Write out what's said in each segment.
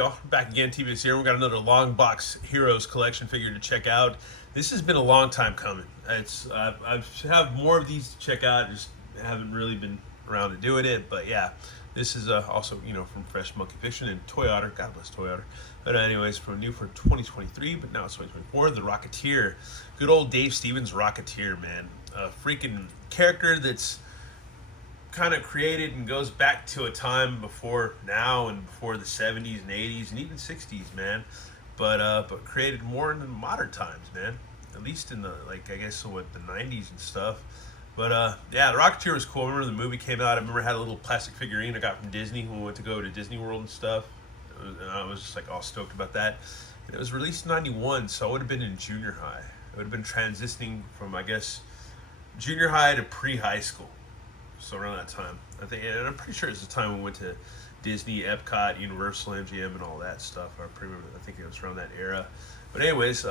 y'all? Back again, TBS here. We got another Longbox Heroes collection figure to check out. This has been a long time coming. I have more of these to check out. Just haven't really been around to doing it. But yeah, this is also from Fresh Monkey Fiction and Toy Otter. God bless Toy Otter. But anyways, from new for 2023, but now it's 2024. The Rocketeer, good old Dave Stevens Rocketeer, man. A freaking character that's kind of created and goes back to a time before now and before the 70s and 80s and even 60s, man. But created more in the modern times, man. At least in the I guess what the 90s and stuff. But yeah, the Rocketeer was cool. I remember the movie came out. I remember I had a little plastic figurine I got from Disney when we went to go to Disney World and stuff. And I was just all stoked about that. And it was released in '91, so I would have been in junior high. I would have been transitioning from, I guess, junior high to pre-high school. So around that time, I think, and I'm pretty sure it's the time we went to Disney, Epcot, Universal, MGM, and all that stuff. I think it was around that era. But anyways,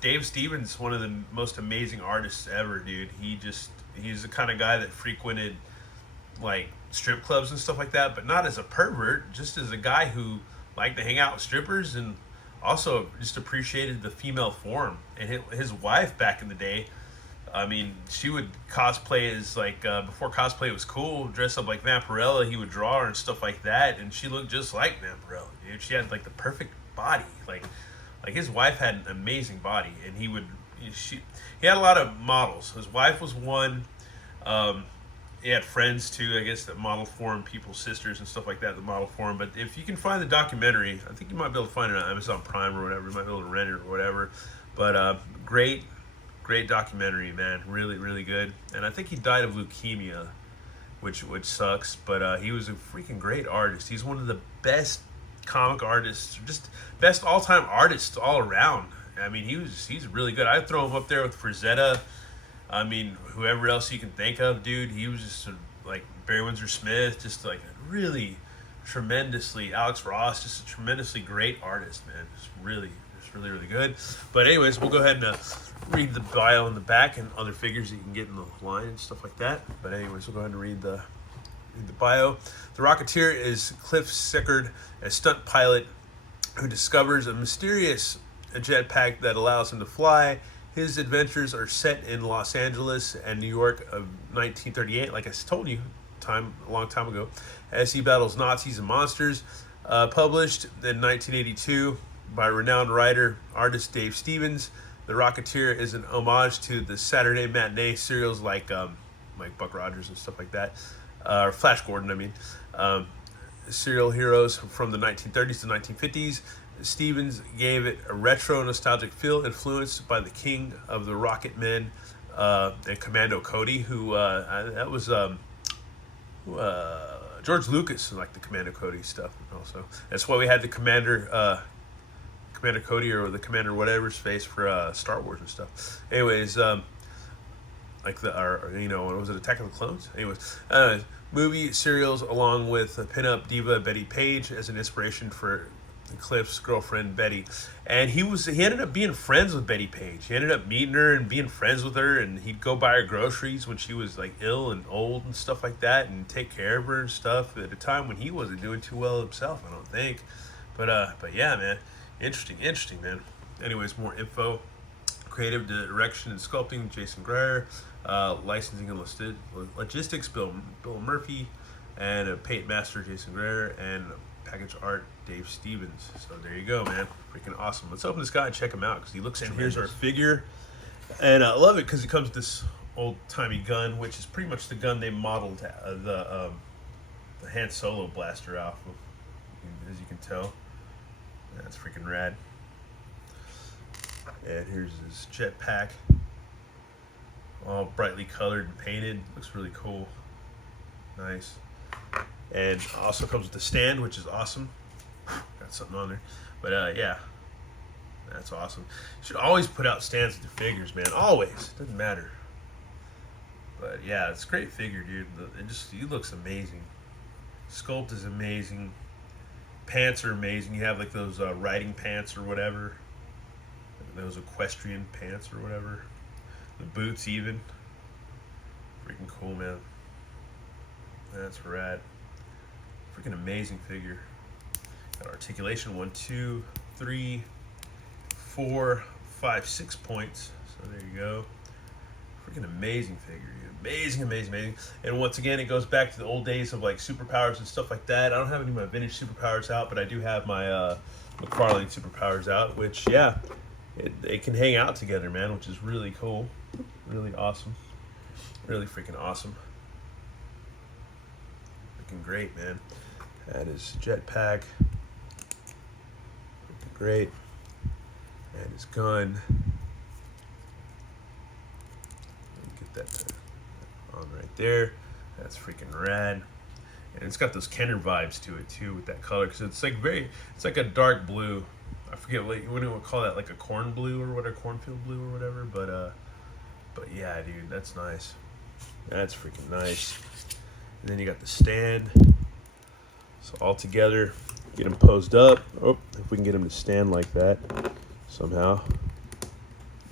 Dave Stevens, one of the most amazing artists ever, dude. He's the kind of guy that frequented strip clubs and stuff like that, but not as a pervert, just as a guy who liked to hang out with strippers and also just appreciated the female form. And his wife back in the day, I mean, she would cosplay as before cosplay was cool, dress up like Vampirella. He would draw her and stuff like that, and she looked just like Vampirella, dude. She had the perfect body. Like his wife had an amazing body, and he had a lot of models. His wife was one. He had friends too, I guess, that model for him, people's sisters and stuff like that, that model for him. But if you can find the documentary, I think you might be able to find it on Amazon Prime or whatever. You might be able to rent it or whatever. But great documentary, man. Really, really good. And I think he died of leukemia, which sucks. But he was a freaking great artist. He's one of the best comic artists, just best all-time artists all around. I mean, he's really good. I'd throw him up there with Frazetta. I mean, whoever else you can think of, dude. He was just like Barry Windsor Smith, just really tremendously, Alex Ross, just a tremendously great artist, man. Just really, really good. But anyways, we'll go ahead and read the bio in the back and other figures that you can get in the line and stuff like that. But anyways, we'll go ahead and read the bio. The Rocketeer is Cliff Sickard, a stunt pilot who discovers a mysterious jetpack that allows him to fly. His adventures are set in Los Angeles and New York of 1938, like I told you a long time ago, as he battles Nazis and monsters. Published in 1982 by renowned writer, artist Dave Stevens, The Rocketeer is an homage to the Saturday matinee serials like Buck Rogers and stuff like that, or Flash Gordon, I mean. Serial heroes from the 1930s to 1950s. Stevens gave it a retro nostalgic feel, influenced by the king of the Rocket Men and Commando Cody, who that was George Lucas liked the Commando Cody stuff also. That's why we had the Commander Cody or the Commander whatever's face for Star Wars and stuff. Anyways, what was it, Attack of the Clones? Anyways, movie serials along with pinup diva Betty Page as an inspiration for Cliff's girlfriend Betty, and he ended up being friends with Betty Page. He ended up meeting her and being friends with her, and he'd go buy her groceries when she was ill and old and stuff like that, and take care of her and stuff at a time when he wasn't doing too well himself, I don't think. But yeah, man, interesting, man. Anyways, more info. Creative direction and sculpting, Jason Greer. Licensing and logistics, Bill Murphy, and a paint master, Jason Greer, and package art, Dave Stevens. So there you go, man. Freaking awesome. Let's open this guy and check him out because he looks tremendous. Here's our figure, and I love it because it comes with this old-timey gun, which is pretty much the gun they modeled the Han Solo blaster off of, as you can tell. That's freaking rad. And here's his jetpack, all brightly colored and painted. Looks really cool. Nice. And also comes with the stand, which is awesome. Got something on there. But yeah, that's awesome. You should always put out stands with your figures, man. Always. Doesn't matter. But yeah, it's a great figure, dude. He looks amazing. Sculpt is amazing. Pants are amazing. You have those riding pants or whatever. Those equestrian pants or whatever. The boots even. Freaking cool, man. That's rad. Freaking amazing figure. Got articulation, 1, 2, 3, 4, 5, 6 points. So there you go. Freaking amazing figure, dude. Amazing, amazing, amazing. And once again, it goes back to the old days of like superpowers and stuff like that. I don't have any of my vintage superpowers out, but I do have my McFarlane superpowers out, which, yeah, they can hang out together, man, which is really cool. Really awesome. Really freaking awesome. Freaking great, man. That is Jetpack. Freaking great. And his gun. Get that on right there. That's freaking rad. And it's got those Kenner vibes to it too with that color, because it's like it's like a dark blue. I forget what you would call that, like a corn blue or whatever, cornfield blue or whatever. But yeah, dude, that's nice. That's freaking nice. And then you got the stand. So all together, get him posed up. Oh, if we can get him to stand like that somehow.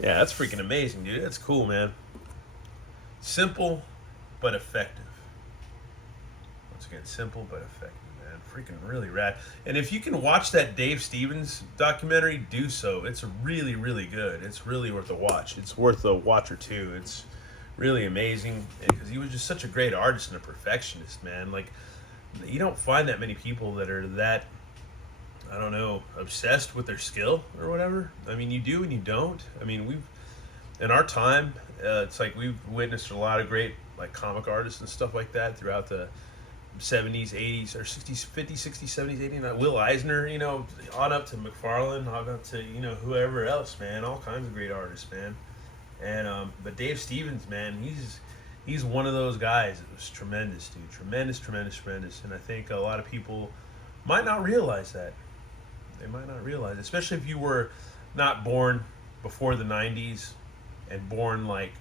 Yeah, that's freaking amazing, dude. That's cool, man. Simple, but effective. Once again, simple, but effective, man. Freaking really rad. And if you can watch that Dave Stevens documentary, do so. It's really, really good. It's really worth a watch. It's worth a watch or two. It's really amazing, because he was just such a great artist and a perfectionist, man. Like, you don't find that many people that are that, I don't know, obsessed with their skill or whatever. I mean, you do and you don't. I mean, in our time, it's like we've witnessed a lot of great like comic artists and stuff like that throughout the 70s, 80s, or 60s, 50s, 60s, 70s, 80s. Will Eisner, you know, on up to McFarlane, on up to, you know, whoever else, man. All kinds of great artists, man. And but Dave Stevens, man, he's one of those guys that was tremendous, dude. Tremendous, tremendous, tremendous. And I think a lot of people might not realize that. They might not realize it, especially if you were not born before the 90s and born like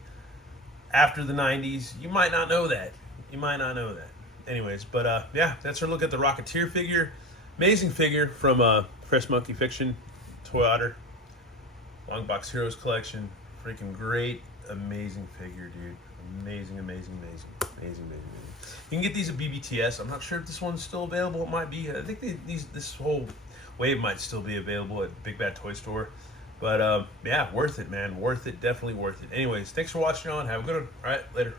after the 90s. You might not know that. You might not know that. Anyways, but yeah, that's our look at the Rocketeer figure. Amazing figure from Fresh Monkey Fiction, Toy Otter, Longbox Heroes collection. Freaking great, amazing figure, dude. Amazing, amazing, amazing, amazing, amazing, amazing. You can get these at BBTS. I'm not sure if this one's still available. It might be. I think this whole wave might still be available at Big Bad Toy Store. But yeah, worth it, man. Worth it. Definitely worth it. Anyways, thanks for watching on. Have a good one. All right, later.